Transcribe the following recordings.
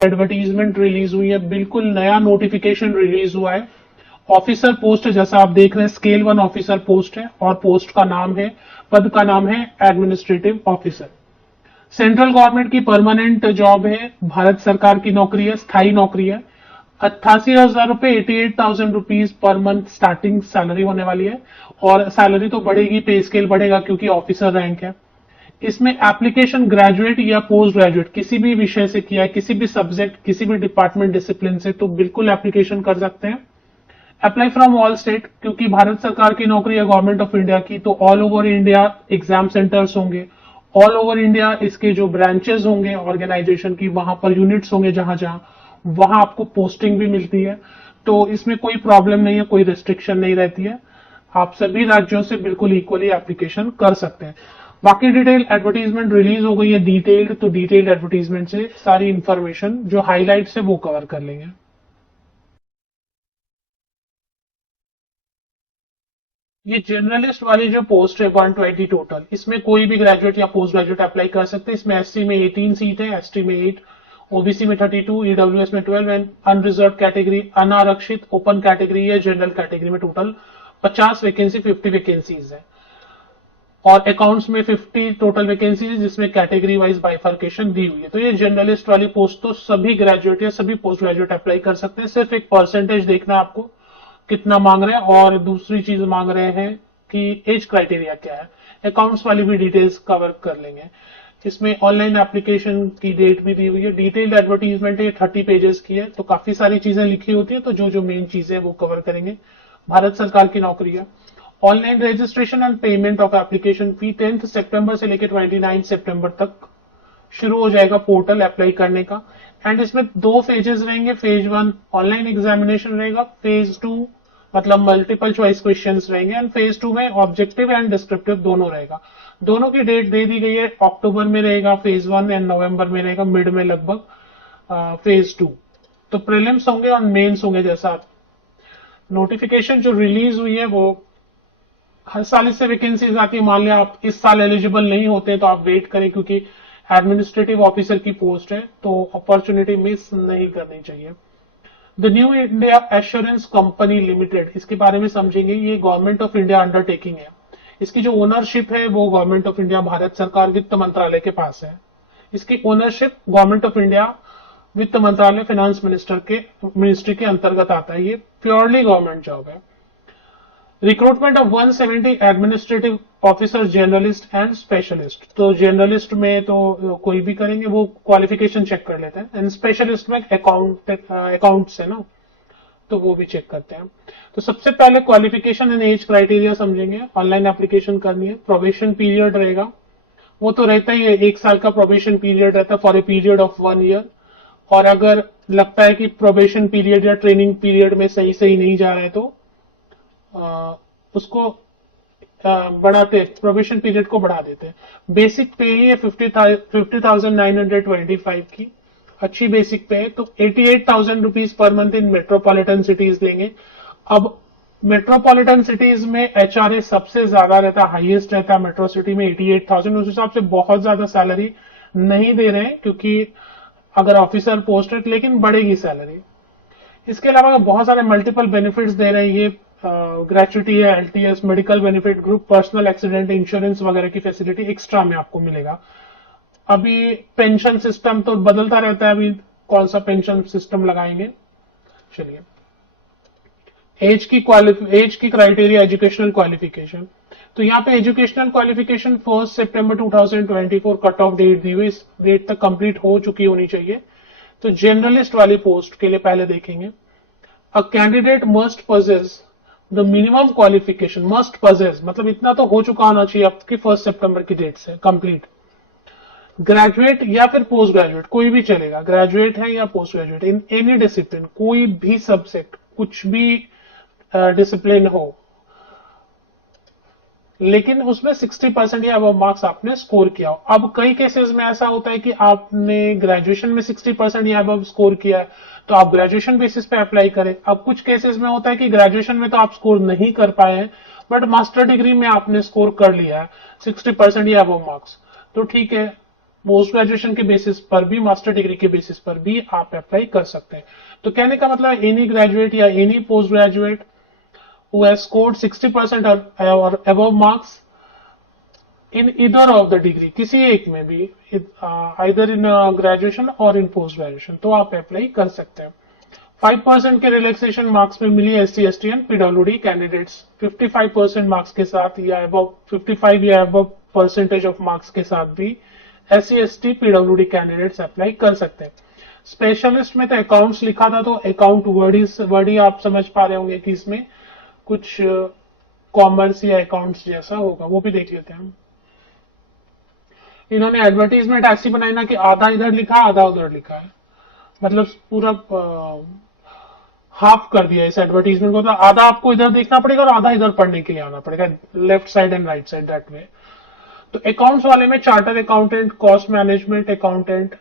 Advertisement release हुई है, बिल्कुल नया नोटिफिकेशन रिलीज हुआ है। ऑफिसर पोस्ट जैसा आप देख रहे हैं स्केल 1 ऑफिसर पोस्ट है और पोस्ट का नाम है, पद का नाम है एडमिनिस्ट्रेटिव ऑफिसर। सेंट्रल गवर्नमेंट की परमानेंट जॉब है, भारत सरकार की नौकरी है, स्थायी नौकरी है। 88,000 रुपए 88,000 rupees per month starting salary होने वाली है और सैलरी तो बढ़ेगी, पे स्केल बढ़ेगा क्योंकि ऑफिसर रैंक है। इसमें एप्लीकेशन ग्रेजुएट या पोस्ट ग्रेजुएट किसी भी विषय से किया है, किसी भी सब्जेक्ट, किसी भी डिपार्टमेंट डिसिप्लिन से, तो बिल्कुल एप्लीकेशन कर सकते हैं। अप्लाई फ्रॉम ऑल स्टेट, क्योंकि भारत सरकार की नौकरी है गवर्नमेंट ऑफ इंडिया की, तो all over India exam centres होंगे, ऑल ओवर इंडिया इसके जो ब्रांचेस होंगे ऑर्गेनाइजेशन की, वहां पर यूनिट्स होंगे जहां जहां, वहां आपको पोस्टिंग भी मिलती है। तो इसमें कोई प्रॉब्लम नहीं है, कोई रिस्ट्रिक्शन नहीं रहती है, आप सभी राज्यों से बिल्कुल इक्वली एप्लीकेशन कर सकते हैं। बाकी डिटेल एडवर्टीजमेंट रिलीज हो गई है डिटेल्ड, तो डिटेल्ड एडवर्टीजमेंट से सारी इंफॉर्मेशन जो हाईलाइट्स है वो कवर कर लेंगे। ये जर्नलिस्ट वाली जो पोस्ट है 120 टोटल, इसमें कोई भी ग्रेजुएट या पोस्ट ग्रेजुएट अप्लाई कर सकते हैं। इसमें एससी में 18 सीट है, एसटी में 8, ओबीसी में 32, ईडब्ल्यूएस में 12 एंड अनरिजर्व कैटेगरी, अनारक्षित ओपन कैटेगरी या जनरल कैटेगरी में टोटल 50 वैकेंसी, 50 वैकेंसीज है। और अकाउंट्स में 50 टोटल वैकेंसीज जिसमें कैटेगरी वाइज बाइफर्केशन दी हुई है। तो ये जर्नलिस्ट वाली पोस्ट तो सभी ग्रेजुएट या सभी पोस्ट ग्रेजुएट अप्लाई कर सकते हैं। सिर्फ एक परसेंटेज देखना है आपको कितना मांग रहे हैं, और दूसरी चीज मांग रहे हैं कि एज क्राइटेरिया क्या है। अकाउंट्स वाली भी डिटेल्स कवर कर लेंगे। इसमें ऑनलाइन एप्लीकेशन की डेट भी दी हुई है। डिटेल्ड एडवर्टीजमेंट है, 30 पेजेस की है, तो काफी सारी चीजें लिखी होती है, तो जो जो मेन चीजें वो कवर करेंगे। भारत सरकार की नौकरी है। Online registration and payment of application fee 10 सितंबर से लेकर 29 सितंबर तक शुरू हो जाएगा पोर्टल अप्लाई करने का। एंड इसमें 2 फेजेस रहेंगे। फेज 1 ऑनलाइन एग्जामिनेशन रहेगा, फेज 2 मतलब मल्टीपल चॉइस क्वेश्चंस रहेंगे, एंड फेज 2 में ऑब्जेक्टिव एंड डिस्क्रिप्टिव दोनों रहेगा। दोनों की डेट दे दी गई है, अक्टूबर में रहेगा फेज 1 एंड नवंबर में रहेगा, मिड में लगभग फेज 2। तो प्रीलिम्स होंगे और मेंस होंगे। जैसा नोटिफिकेशन जो रिलीज हुई है वो हर साल इससे वैकेंसीज आती है। मान लिया आप इस साल एलिजिबल नहीं होते तो आप वेट करें, क्योंकि एडमिनिस्ट्रेटिव ऑफिसर की पोस्ट है, तो अपॉर्चुनिटी मिस नहीं करनी चाहिए। The new India assurance company limited, इसके बारे में समझेंगे। ये गवर्नमेंट ऑफ इंडिया अंडरटेकिंग है। इसकी जो ओनरशिप है वो गवर्नमेंट ऑफ इंडिया भारत सरकार वित्त मंत्रालय के पास है। इसकी ओनरशिप गवर्नमेंट ऑफ इंडिया वित्त मंत्रालय फाइनेंस मिनिस्ट्री के अंतर्गत आता है। ये प्योरली गवर्नमेंट जॉब है। Recruitment of 170 administrative officer journalist and specialist. तो जर्नलिस्ट में तो कोई भी करेंगे, वो क्वालिफिकेशन चेक कर लेते हैं, एंड स्पेशलिस्ट में अकाउंट्स है ना, तो वो भी चेक करते हैं। तो सबसे पहले क्वालिफिकेशन एंड एज क्राइटेरिया समझेंगे। ऑनलाइन एप्लीकेशन करनी है। प्रोबेशन पीरियड रहेगा, वो तो रहता ही है, 1 साल का प्रोबेशन पीरियड रहता है for a period of 1 year. और अगर लगता है कि प्रोबेशन पीरियड या ट्रेनिंग पीरियड में सही नहीं जा रहा है तो उसको बढ़ाते, प्रोबेशन पीरियड को बढ़ा देते हैं। बेसिक पे ही है 50,925 की, अच्छी बेसिक पे है। तो 88,000 rupees per month in metropolitan cities देंगे। अब मेट्रोपॉलिटन सिटीज में एचआरए सबसे ज्यादा रहता है, हाईएस्ट रहता है मेट्रो सिटी में 88,000। उस हिसाब से बहुत ज्यादा सैलरी नहीं दे रहे हैं, क्योंकि अगर ऑफिसर पोस्ट है, लेकिन बढ़ेगी सैलरी। इसके अलावा बहुत सारे मल्टीपल बेनिफिट्स दे रहे हैं ये। ग्रेचुटी है, LTS, medical benefit, group personal accident insurance वगैरह की फैसिलिटी एक्स्ट्रा में आपको मिलेगा। अभी पेंशन सिस्टम तो बदलता रहता है, अभी कौन सा पेंशन सिस्टम लगाएंगे। चलिए, एज की क्राइटेरिया, एजुकेशनल क्वालिफिकेशन। तो यहाँ पे एजुकेशनल क्वालिफिकेशन 1 सितंबर 2024 कट ऑफ डेट दी हुई, इस डेट तक कंप्लीट हो चुकी होनी चाहिए। तो जर्नलिस्ट वाली पोस्ट के लिए पहले देखेंगे। A candidate must possess the minimum qualification, must possess मतलब इतना तो हो चुका होना चाहिए आपकी 1 सितंबर की डेट से कंप्लीट। ग्रेजुएट या फिर पोस्ट ग्रेजुएट, कोई भी चलेगा, ग्रेजुएट है या post graduate in any discipline, कोई भी सब्जेक्ट, कुछ भी डिसिप्लिन हो, लेकिन उसमें 60% या अब मार्क्स आपने स्कोर किया हो। अब कई केसेस में ऐसा होता है कि आपने ग्रेजुएशन में 60% या अब स्कोर किया है, तो आप ग्रेजुएशन बेसिस पे अप्लाई करें। अब कुछ केसेस में होता है कि ग्रेजुएशन में तो आप स्कोर नहीं कर पाए हैं, बट मास्टर डिग्री में आपने स्कोर कर लिया है 60% या अब मार्क्स, तो ठीक है, पोस्ट ग्रेजुएशन के बेसिस पर भी, मास्टर डिग्री के बेसिस पर भी आप अप्लाई कर सकते हैं। तो कहने का मतलब एनी ग्रेजुएट या any post graduate who has scored 60% और अबव मार्क्स इन इधर ऑफ द डिग्री, किसी एक में भी, आइदर इन ग्रेजुएशन और इन पोस्ट ग्रेजुएशन, तो आप अप्लाई कर सकते हैं। 5% के रिलैक्सेशन मार्क्स में मिली SC ST and PWD candidates 55% marks के साथ या अबव 55 या अबव परसेंटेज ऑफ मार्क्स के साथ भी SC ST PWD candidates apply कर सकते हैं। स्पेशलिस्ट में तो अकाउंट्स लिखा था, तो अकाउंट वर्ड ही आप समझ पा रहे होंगे कि इसमें कुछ कॉमर्स या अकाउंट्स जैसा होगा, वो भी देख लेते हैं हम। इन्होंने एडवर्टीजमेंट ऐसी बनाई ना कि आधा इधर लिखा आधा उधर लिखा है, मतलब पूरा हाफ कर दिया इस एडवर्टीजमेंट को, तो आधा आपको इधर देखना पड़ेगा और आधा इधर पढ़ने के लिए आना पड़ेगा, left side and right side that way. तो अकाउंट्स वाले में charter accountant, cost management accountant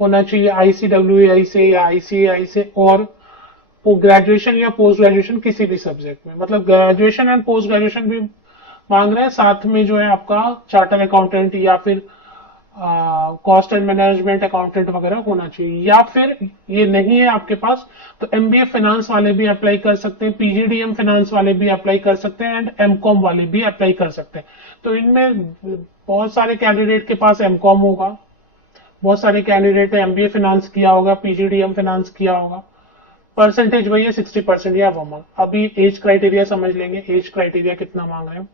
होना चाहिए आईसीडब्ल्यूआई से या आईसीएआई से, और वो ग्रेजुएशन या पोस्ट ग्रेजुएशन किसी भी सब्जेक्ट में, मतलब ग्रेजुएशन एंड पोस्ट ग्रेजुएशन भी मांग रहे हैं, साथ में जो है आपका चार्टर अकाउंटेंट या फिर कॉस्ट एंड मैनेजमेंट अकाउंटेंट वगैरह होना चाहिए। या फिर ये नहीं है आपके पास तो एमबीए फाइनेंस वाले भी अप्लाई कर सकते हैं, पीजीडीएम फाइनेंस वाले भी अप्लाई कर सकते हैं एंड एमकॉम वाले भी अप्लाई कर सकते हैं। तो इनमें बहुत सारे कैंडिडेट के पास एमकॉम होगा, बहुत सारे कैंडिडेट ने एमबीए फाइनेंस किया होगा, पीजीडीएम फाइनेंस किया होगा। परसेंटेज वही है 60% या वो। अभी एज क्राइटेरिया समझ लेंगे, एज क्राइटेरिया कितना मांग रहे हैं।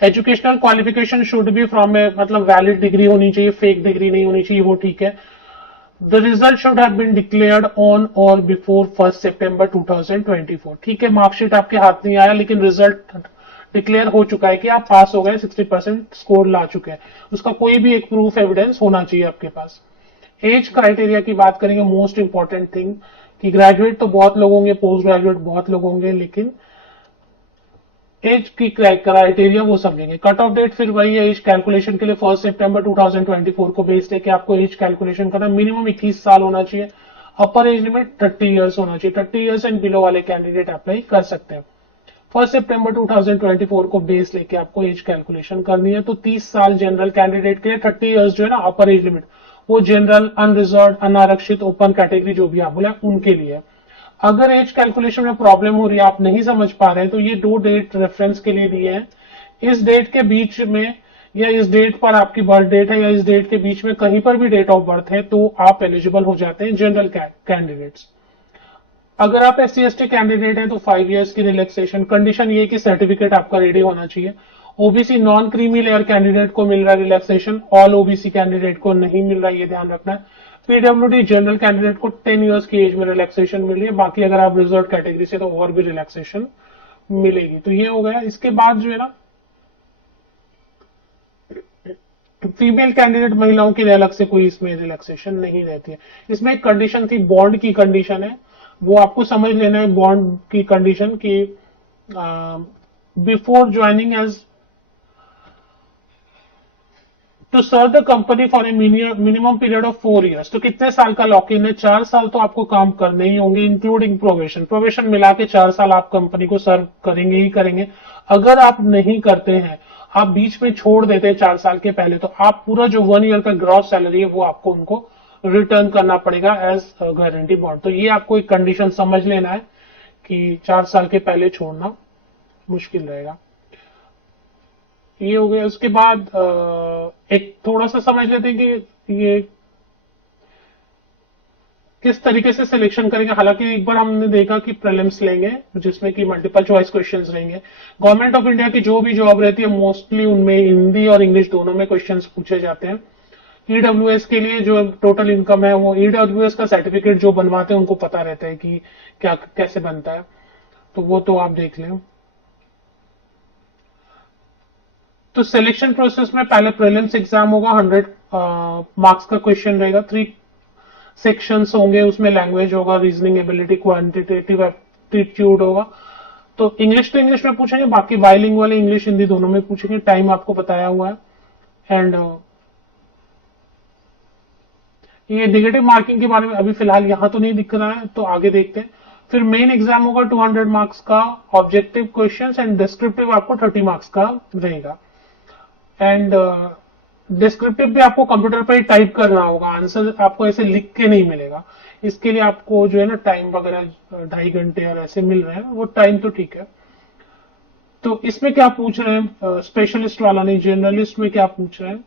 Educational qualification should be from a, मतलब वैलिड डिग्री होनी चाहिए, फेक डिग्री नहीं होनी चाहिए, वो ठीक है। The result should have been declared on और बिफोर 1 सितंबर 2024। ठीक है, मार्कशीट आपके हाथ नहीं आया लेकिन रिजल्ट डिक्लेयर हो चुका है कि आप पास हो गए, 60% स्कोर ला चुके हैं, उसका कोई भी एक प्रूफ एविडेंस होना चाहिए आपके पास। एज क्राइटेरिया की बात करेंगे, मोस्ट इंपॉर्टेंट थिंग कि ग्रेजुएट तो बहुत लोग होंगे, पोस्ट ग्रेजुएट बहुत लोग होंगे, लेकिन एज की क्राइटेरिया वो समझेंगे। कट ऑफ डेट फिर वही है एज कैलकुलेशन के लिए 1 सितंबर 2024 को बेस लेके आपको एज कैलकुलेशन करना। मिनिमम 21 साल होना चाहिए, अपर एज लिमिट 30 इयर्स होना चाहिए। 30 इयर्स एंड बिलो वाले कैंडिडेट अप्लाई कर सकते हैं। 1 सितंबर 2024 को बेस लेके आपको एज कैलकुलेशन करनी है। तो 30 साल जनरल कैंडिडेट के लिए, 30 इयर्स जो है ना अपर एज लिमिट, वो जनरल, अनरिजर्व, अनारक्षित, ओपन कैटेगरी जो भी आप बोले उनके लिए। अगर एज कैलकुलेशन में प्रॉब्लम हो रही है, आप नहीं समझ पा रहे हैं, तो ये 2 डेट रेफरेंस के लिए दिए हैं। इस डेट के बीच में या इस डेट पर आपकी बर्थ डेट है या इस डेट के बीच में कहीं पर भी डेट ऑफ बर्थ है तो आप एलिजिबल हो जाते हैं जनरल कैंडिडेट्स। अगर आप एससी एसटी कैंडिडेट हैं तो 5 इयर्स की रिलैक्सेशन। कंडीशन ये कि सर्टिफिकेट आपका रेडी होना चाहिए। OBC non creamy layer candidate को मिल रहा है रिलैक्सेशन, ऑल ओबीसी कैंडिडेट को नहीं मिल रहा है, ये ध्यान रखना है। पीडब्ल्यूडी जनरल कैंडिडेट को 10 इयर्स की एज में रिलैक्सेशन मिल रही है, बाकी अगर आप रिजर्व कैटेगरी से तो और भी रिलैक्सेशन मिलेगी। तो ये हो गया। इसके बाद जो है ना फीमेल कैंडिडेट महिलाओं के लिए अलग से कोई इसमें रिलैक्सेशन नहीं रहती है। इसमें एक कंडीशन थी, बॉन्ड की कंडीशन है, वो आपको समझ लेना है। बॉन्ड की कंडीशन की before joining as to serve the company for a minimum period of 4 years. तो कितने साल का लॉक इन है? 4 साल तो आपको काम करने ही होंगे, इंक्लूडिंग प्रोवेशन। प्रोवेशन मिला के 4 साल आप कंपनी को सर्व करेंगे ही करेंगे। अगर आप नहीं करते हैं, आप बीच में छोड़ देते हैं 4 साल के पहले, तो आप पूरा जो 1 ईयर का ग्रॉस सैलरी है वो आपको उनको रिटर्न करना पड़ेगा एज गारंटी बॉन्ड। तो ये आपको एक कंडीशन समझ लेना है कि 4 साल के पहले छोड़ना मुश्किल रहेगा। ये हो गया। उसके बाद एक थोड़ा सा समझ लेते हैं कि ये किस तरीके से सिलेक्शन करेंगे। हालांकि एक बार हमने देखा कि प्रीलिम्स लेंगे जिसमें कि मल्टीपल चॉइस क्वेश्चंस रहेंगे। गवर्नमेंट ऑफ इंडिया की जो भी जॉब रहती है मोस्टली उनमें हिंदी और इंग्लिश दोनों में क्वेश्चंस पूछे जाते हैं। ईडब्ल्यूएस के लिए जो टोटल इनकम है, वो ईडब्ल्यूएस का सर्टिफिकेट जो बनवाते हैं उनको पता रहता है कि क्या कैसे बनता है, तो वो तो आप देख लें। तो सिलेक्शन प्रोसेस में पहले प्रीलिम्स एग्जाम होगा, 100 मार्क्स का क्वेश्चन रहेगा। 3 सेक्शंस होंगे, उसमें लैंग्वेज होगा, रीजनिंग एबिलिटी, क्वांटिटेटिव एप्टीट्यूड होगा। तो इंग्लिश में पूछेंगे, बाकी बाइलिंग वाले इंग्लिश हिंदी दोनों में पूछेंगे। टाइम आपको बताया हुआ है। एंड ये नेगेटिव मार्किंग के बारे में अभी फिलहाल यहां तो नहीं दिख रहा है, तो आगे देखते हैं। फिर मेन एग्जाम होगा 200 मार्क्स का, ऑब्जेक्टिव क्वेश्चंस एंड डिस्क्रिप्टिव आपको 30 मार्क्स का रहेगा। एंड डिस्क्रिप्टिव भी आपको कंप्यूटर पर ही टाइप करना होगा, आंसर आपको ऐसे लिख के नहीं मिलेगा। इसके लिए आपको जो है ना टाइम वगैरह 2.5 घंटे और ऐसे मिल रहे हैं, वो टाइम तो ठीक है। तो इसमें क्या पूछ रहे हैं, स्पेशलिस्ट वाला नहीं, जनरलिस्ट में क्या पूछ रहे हैं,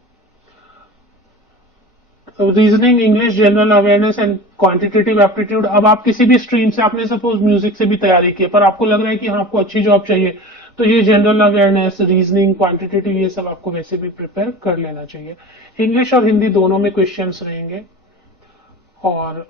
reasoning, English, general awareness and quantitative aptitude. अब आप किसी भी स्ट्रीम से, आपने सपोज म्यूजिक से भी तैयारी की है पर आपको लग रहा है कि हाँ आपको अच्छी जॉब चाहिए, तो ये जनरल अवेयरनेस, रीजनिंग, क्वांटिटेटिव, ये सब आपको वैसे भी प्रिपेयर कर लेना चाहिए। इंग्लिश और हिंदी दोनों में क्वेश्चंस रहेंगे। और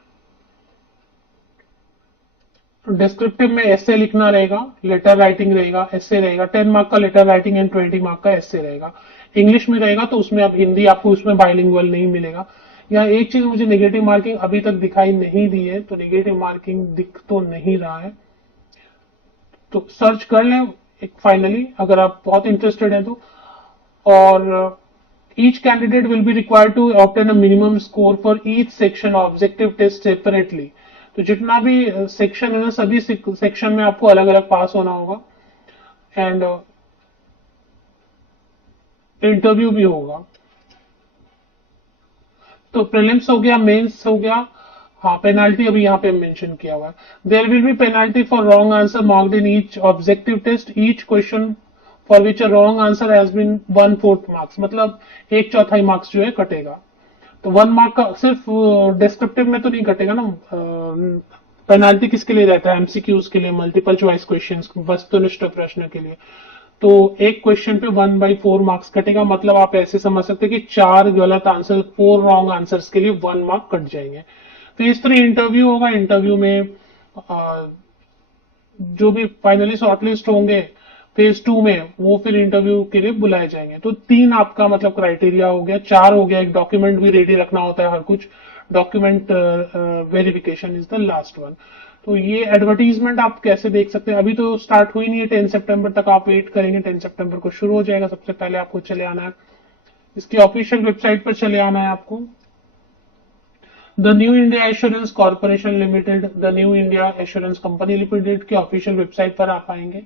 डिस्क्रिप्टिव में एसे लिखना रहेगा, लेटर राइटिंग रहेगा, एसे रहेगा, 10 मार्क का लेटर राइटिंग एंड 20 मार्क का एसे रहेगा। इंग्लिश में रहेगा तो उसमें अब हिंदी आपको उसमें बाइलिंगुअल नहीं मिलेगा। यहाँ एक चीज मुझे नेगेटिव मार्किंग अभी तक दिखाई नहीं दी है, तो नेगेटिव मार्किंग दिख तो नहीं रहा है, तो सर्च कर लें एक फाइनली अगर आप बहुत इंटरेस्टेड हैं तो। और each candidate will be required to obtain a minimum score for each section objective test separately। तो जितना भी सेक्शन है ना, सभी सेक्शन में आपको अलग अलग पास होना होगा, एंड इंटरव्यू भी होगा। तो प्रीलिम्स हो गया, मेंस हो गया। हाँ, पेनाल्टी अभी यहाँ पे मेंशन किया हुआ है। There will be penalty for wrong answer marked in each objective test, each question for which a wrong answer has been 1/4 marks, मतलब 1/4 मार्क्स जो है कटेगा। तो 1 मार्क का सिर्फ डिस्क्रिप्टिव में तो नहीं कटेगा ना, पेनाल्टी किसके लिए रहता है, एमसीक्यूज के लिए, मल्टीपल चॉइस क्वेश्चन, वस्तुनिष्ठ प्रश्न के लिए। तो एक क्वेश्चन पे 1/4 मार्क्स कटेगा, मतलब आप ऐसे समझ सकते हैं कि 4 गलत आंसर, 4 रॉन्ग आंसर्स के लिए 1 मार्क कट जाएंगे। फेज 3 इंटरव्यू होगा, इंटरव्यू में जो भी फाइनली शॉर्टलिस्ट होंगे फेज 2 में, वो फिर इंटरव्यू के लिए बुलाए जाएंगे। तो 3 आपका मतलब क्राइटेरिया हो गया, 4 हो गया, एक डॉक्यूमेंट भी रेडी रखना होता है हर कुछ, document verification is the last one. तो ये एडवर्टीजमेंट आप कैसे देख सकते हैं, अभी तो स्टार्ट हुई नहीं है, 10 सितंबर तक आप वेट करेंगे, 10 सितंबर को शुरू हो जाएगा। सबसे पहले आपको चले आना है इसकी ऑफिशियल वेबसाइट पर, चले आना है आपको, the new India assurance corporation limited, the new India assurance company limited के ऑफिशियल वेबसाइट पर आप आएंगे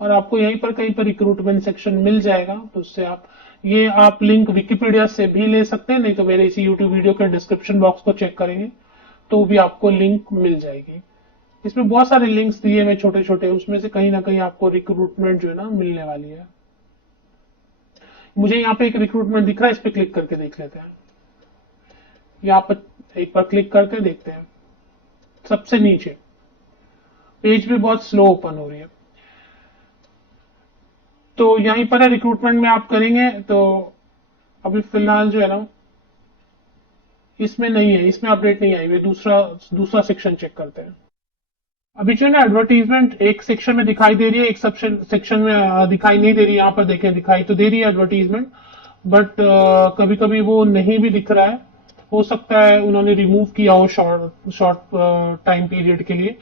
और आपको यहीं पर कहीं पर रिक्रूटमेंट सेक्शन मिल जाएगा। तो उससे आप लिंक विकिपीडिया से भी ले सकते हैं, नहीं तो मेरे इसी यूट्यूब वीडियो के डिस्क्रिप्शन बॉक्स को चेक करेंगे तो भी आपको लिंक मिल जाएगी। इसमें बहुत सारे लिंक्स दिए हुए छोटे छोटे, उसमें से कहीं ना कहीं आपको रिक्रूटमेंट जो है ना मिलने वाली है। मुझे यहाँ पे एक रिक्रूटमेंट दिख रहा है, इस पर क्लिक करके देख लेते हैं। यहाँ पर एक बार क्लिक करके देखते हैं, सबसे नीचे पेज भी बहुत स्लो ओपन हो रही है। तो यहीं पर है, रिक्रूटमेंट में आप करेंगे तो अभी फिलहाल जो है ना इसमें नहीं है, इसमें अपडेट नहीं आई, वे दूसरा सेक्शन चेक करते हैं। अभी जो है ना एडवर्टीजमेंट एक सेक्शन में दिखाई दे रही है, एक सेक्शन में दिखाई नहीं दे रही है। यहाँ पर देखें, दिखाई तो दे रही है एडवर्टीजमेंट, बट कभी कभी वो नहीं भी दिख रहा है, हो सकता है उन्होंने रिमूव किया हो शॉर्ट टाइम पीरियड के लिए।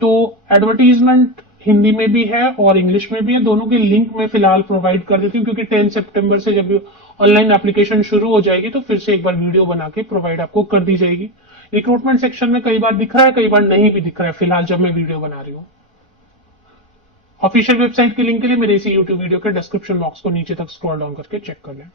तो एडवर्टीजमेंट हिंदी में भी है और इंग्लिश में भी है, दोनों के लिंक में फिलहाल प्रोवाइड कर देती हूँ, क्योंकि 10 सितंबर से जब ऑनलाइन एप्लीकेशन शुरू हो जाएगी तो फिर से एक बार वीडियो बना के प्रोवाइड आपको कर दी जाएगी। रिक्रूटमेंट सेक्शन में कई बार दिख रहा है, कई बार नहीं भी दिख रहा है फिलहाल जब मैं वीडियो बना रही हूँ। ऑफिशियल वेबसाइट के लिंक के लिए मेरे इसी यूट्यूब वीडियो के डिस्क्रिप्शन बॉक्स को नीचे तक स्क्रॉल डाउन करके चेक कर लें।